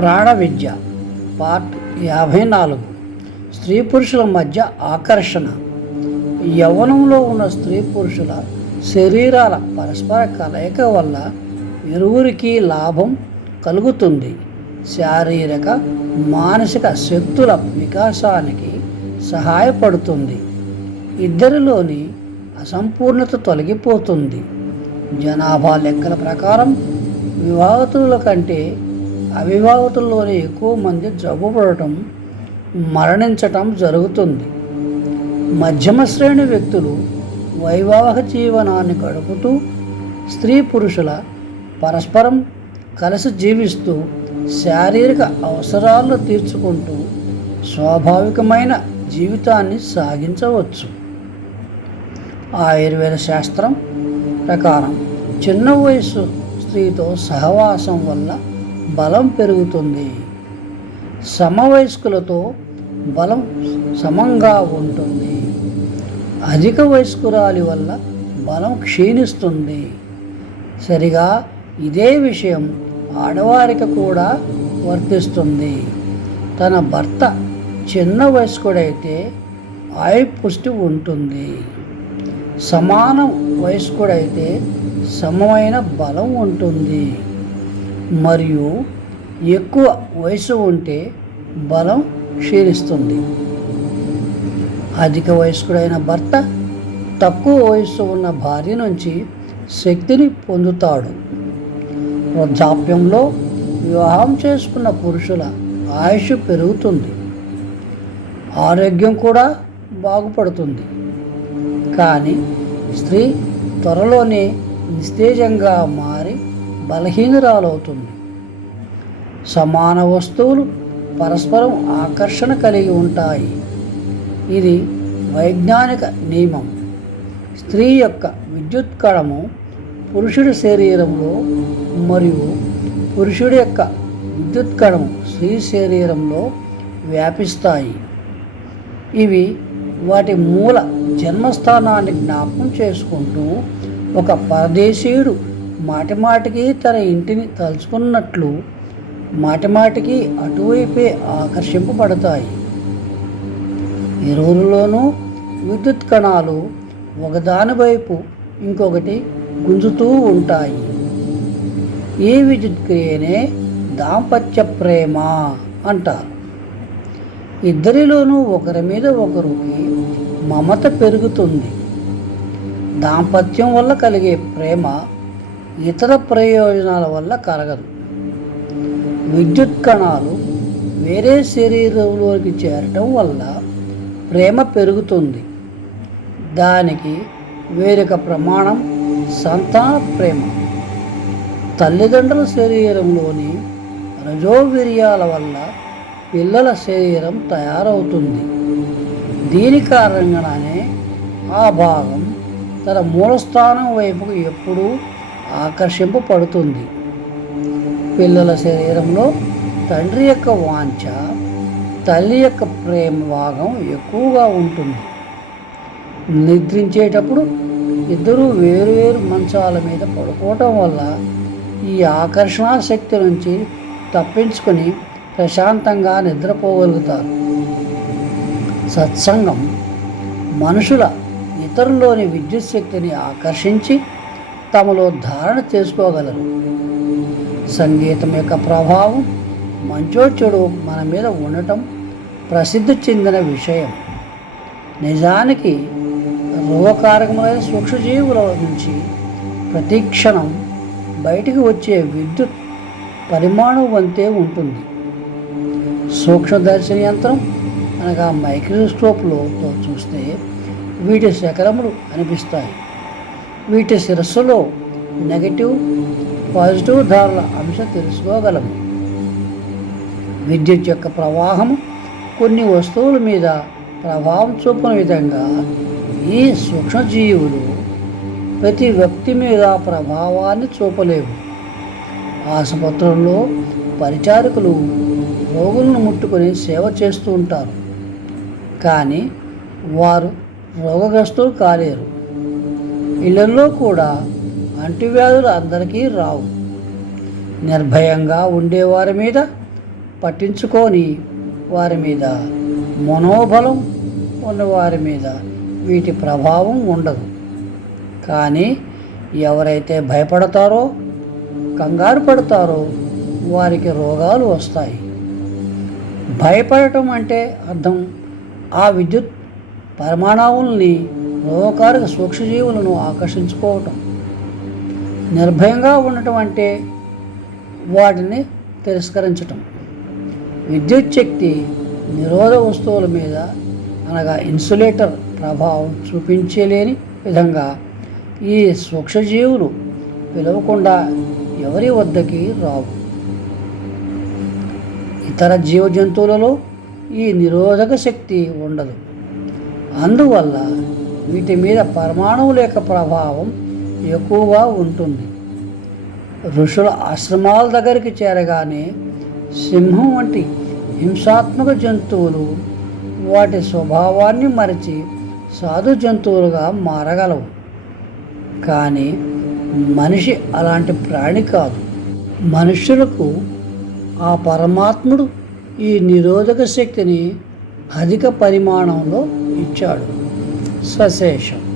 ప్రాణ విద్య పార్ట్ యాభై నాలుగు స్త్రీ పురుషుల మధ్య ఆకర్షణ. యవనంలో ఉన్న స్త్రీ పురుషుల శరీరాల పరస్పర కలయిక వల్ల ఇరువురికి లాభం కలుగుతుంది. శారీరక మానసిక శక్తుల వికాసానికి సహాయపడుతుంది. ఇద్దరిలోని అసంపూర్ణత తొలగిపోతుంది. జనాభా లెక్కల ప్రకారం వివాహితుల కంటే అవివాహితుల్లోనే ఎక్కువ మంది జబ్బు పడటం మరణించటం జరుగుతుంది. మధ్యమ శ్రేణి వ్యక్తులు వైవాహిక జీవనాన్ని గడుపుతూ స్త్రీ పురుషుల పరస్పరం కలిసి జీవిస్తూ శారీరక అవసరాలను తీర్చుకుంటూ స్వాభావికమైన జీవితాన్ని సాగించవచ్చు. ఆయుర్వేద శాస్త్రం ప్రకారం చిన్న వయసు స్త్రీతో సహవాసం వల్ల బలం పెరుగుతుంది. సమవయస్కులతో బలం సమంగా ఉంటుంది. అధిక వయస్కురాలి వల్ల బలం క్షీణిస్తుంది. సరిగా ఇదే విషయం ఆడవారికి కూడా వర్తిస్తుంది. తన భర్త చిన్న వయస్కుడైతే ఆయుపుష్టి ఉంటుంది. సమాన వయస్కుడైతే సమమైన బలం ఉంటుంది. మరియు ఎక్కువ వయసు ఉంటే బలం క్షీణిస్తుంది. అధిక వయస్కుడైన భర్త తక్కువ వయస్సు ఉన్న భార్య నుంచి శక్తిని పొందుతాడు. వృద్ధాప్యంలో వివాహం చేసుకున్న పురుషుల ఆయుష్ పెరుగుతుంది. ఆరోగ్యం కూడా బాగుపడుతుంది. కానీ స్త్రీ త్వరలోనే నిస్తేజంగా మా బలహీనరాలవుతుంది. సమాన వస్తువులు పరస్పరం ఆకర్షణ కలిగి ఉంటాయి. ఇది వైజ్ఞానిక నియమం. స్త్రీ యొక్క విద్యుత్ కణము పురుషుడి శరీరంలో మరియు పురుషుడి యొక్క విద్యుత్ కణము స్త్రీ శరీరంలో వ్యాపిస్తాయి. ఇవి వాటి మూల జన్మస్థానాన్ని జ్ఞాపకం చేసుకుంటూ ఒక పరదేశీయుడు మాటిమాటికి తన ఇంటిని తలుచుకున్నట్లు మాటిమాటికి అటువైపే ఆకర్షింపబడతాయి. ఇరువురిలోనూ విద్యుత్ కణాలు ఒకదాని వైపు ఇంకొకటి గుంజుతూ ఉంటాయి. ఈ విద్యుత్ క్రియనే దాంపత్య ప్రేమ అంటారు. ఇద్దరిలోనూ ఒకరి మీద ఒకరికి మమత పెరుగుతుంది. దాంపత్యం వల్ల కలిగే ప్రేమ ఇతర ప్రయోజనాల వల్ల కలగదు. విద్యుత్ కణాలు వేరే శరీరంలోకి చేరటం వల్ల ప్రేమ పెరుగుతుంది. దానికి వేరొక ప్రమాణం సంతాన ప్రేమ. తల్లిదండ్రుల శరీరంలోని రజోవిర్యాల వల్ల పిల్లల శరీరం తయారవుతుంది. దీని కారణంగానే ఆ భాగం తన మూలస్థానం వైపుకు ఎప్పుడూ ఆకర్షింపబడుతుంది పిల్లల శరీరంలో తండ్రి యొక్క వాంఛ తల్లి యొక్క ప్రేమ భాగం ఎక్కువగా ఉంటుంది. నిద్రించేటప్పుడు ఇద్దరూ వేరువేరు మంచాల మీద పడుకోవటం వల్ల ఈ ఆకర్షణ శక్తి నుంచి తప్పించుకొని ప్రశాంతంగా నిద్రపోగలుగుతారు. సత్సంగం మనుషుల ఇతరుల్లోని విద్యుత్ శక్తిని ఆకర్షించి తమలో ధారణ చేసుకోగలరు. సంగీతం యొక్క ప్రభావం మంచో చెడు మన మీద ఉండటం ప్రసిద్ధి చెందిన విషయం. నిజానికి రూపకారకమైన సూక్ష్మజీవుల నుంచి ప్రతిక్షణం బయటికి వచ్చే విద్యుత్ పరిమాణం వంతే ఉంటుంది. సూక్ష్మదర్శన యంత్రం అనగా మైక్రోస్కోప్లో చూస్తే వీటి శకలములు అనిపిస్తాయి. వీటి శిరస్సులో నెగటివ్ పాజిటివ్ ధారల అంశం తెలుసుకోగలము విద్యుత్ యొక్క ప్రవాహం కొన్ని వస్తువుల మీద ప్రభావం చూపిన విధంగా ఈ సూక్ష్మజీవులు ప్రతి వ్యక్తి మీద ప్రభావాన్ని చూపలేవు. ఆసుపత్రుల్లో పరిచారకులు రోగులను ముట్టుకొని సేవ చేస్తూ ఉంటారు. కానీ వారు రోగగ్రస్తులు కాలేరు. ఇళ్ళలో కూడా అంటువ్యాధులు అందరికీ రావు. నిర్భయంగా ఉండేవారి మీద పట్టించుకొని వారి మీద మనోబలం ఉన్న వారి మీద వీటి ప్రభావం ఉండదు. కానీ ఎవరైతే భయపడతారో కంగారు పడతారో వారికి రోగాలు వస్తాయి. భయపడటం అంటే అర్థం ఆ విద్యుత్ పరిమాణావుల్ని రోగకారక సూక్ష్మజీవులను ఆకర్షించుకోవటం. నిర్భయంగా ఉండటం అంటే వాటిని తిరస్కరించటం. విద్యుత్ శక్తి నిరోధ వస్తువుల మీద అనగా ఇన్సులేటర్ ప్రభావం చూపించలేని విధంగా ఈ సూక్ష్మజీవులు పిలవకుండా ఎవరి వద్దకి రావు. ఇతర జీవ జంతువులలో ఈ నిరోధక శక్తి ఉండదు. అందువల్ల వీటి మీద పరమాణువుల యొక్క ప్రభావం ఎక్కువగా ఉంటుంది. ఋషుల ఆశ్రమాల దగ్గరికి చేరగానే సింహం వంటి హింసాత్మక జంతువులు వాటి స్వభావాన్ని మరచి సాధు జంతువులుగా మారగలవు. కానీ మనిషి అలాంటి ప్రాణి కాదు. మనుషులకు ఆ పరమాత్ముడు ఈ నిరోధక శక్తిని అధిక పరిమాణంలో ఇచ్చాడు. Sua Session.